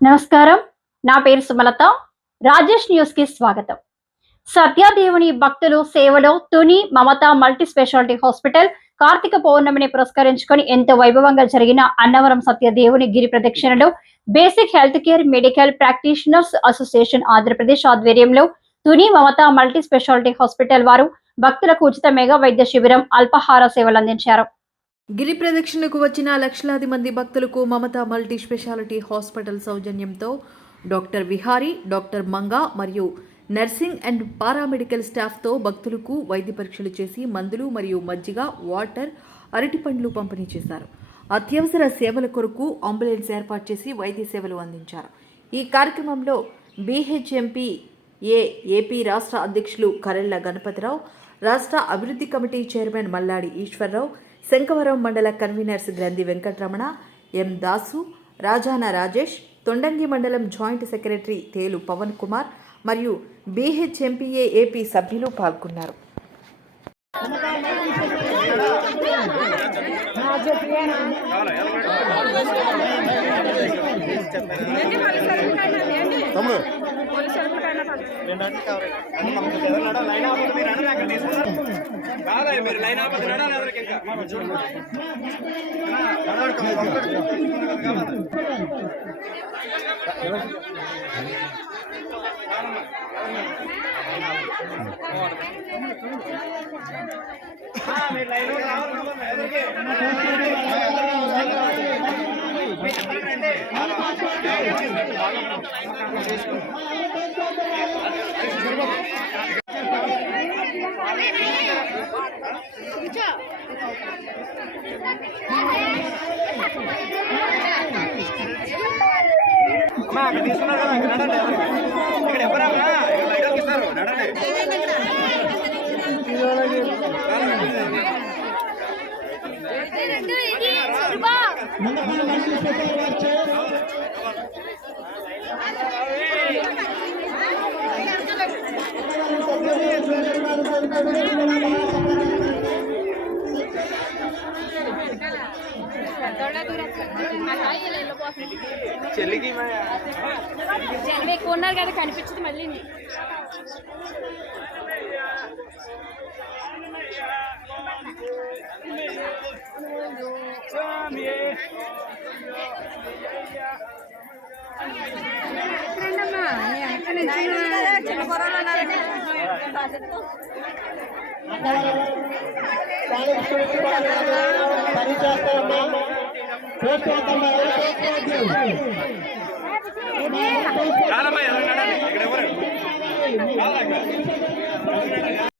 నమస్కారం. నా పేరు సుమలత. రాజేష్ న్యూస్ కి స్వాగతం. సత్యదేవుని భక్తులు సేవలో Tuni Mamata multi speciality hospital కార్తీక పౌర్ణమిని పురస్కరించుకొని ఎంతో వైభవంగా జరిగిన అన్నవరం సత్యదేవుని గిరి ప్రదక్షిణలో basic health care medical practitioners association Andhra Pradesh ఆధ్వర్యంలో Tuni Mamata multi speciality hospital వారు భక్తులకు ఉచిత మెగా వైద్య శిబిరం అల్పాహార సేవలు అందించారు. గిరి ప్రదక్షిణకు వచ్చిన లక్షలాది మంది భక్తులకు మమత మల్టీ స్పెషాలిటీ హాస్పిటల్ సౌజన్యంతో డాక్టర్ విహారీ, డాక్టర్ మంగా మరియు నర్సింగ్ అండ్ పారామెడికల్ స్టాఫ్తో భక్తులకు వైద్య పరీక్షలు చేసి మందులు మరియు మజ్జిగ, వాటర్, అరటిపండ్లు పంపిణీ చేశారు. అత్యవసర సేవల కొరకు అంబులెన్స్ ఏర్పాటు చేసి వైద్య సేవలు అందించారు. ఈ కార్యక్రమంలో బీహెచ్ఎంపీ ఏపీ రాష్ట్ర అధ్యక్షులు కరెళ్ల గణపతిరావు, రాష్ట్ర అభివృద్ధి కమిటీ చైర్మన్ మల్లాడి ఈశ్వరరావు, శంకవరం మండల కన్వీనర్స్ గ్రంథి వెంకటరమణ, ఎం దాసు, రాజాన రాజేష్, తొండంగి మండలం జాయింట్ సెక్రటరీ తేలు పవన్ కుమార్ మరియు బీహెచ్ఎంపీఏ ఏపీ సభ్యులు పాల్గొన్నారు. చెల్లికి ఎక్కువ ఉన్నారు కదా కనిపించదు మళ్ళీ ఇక్కడ ఎవరు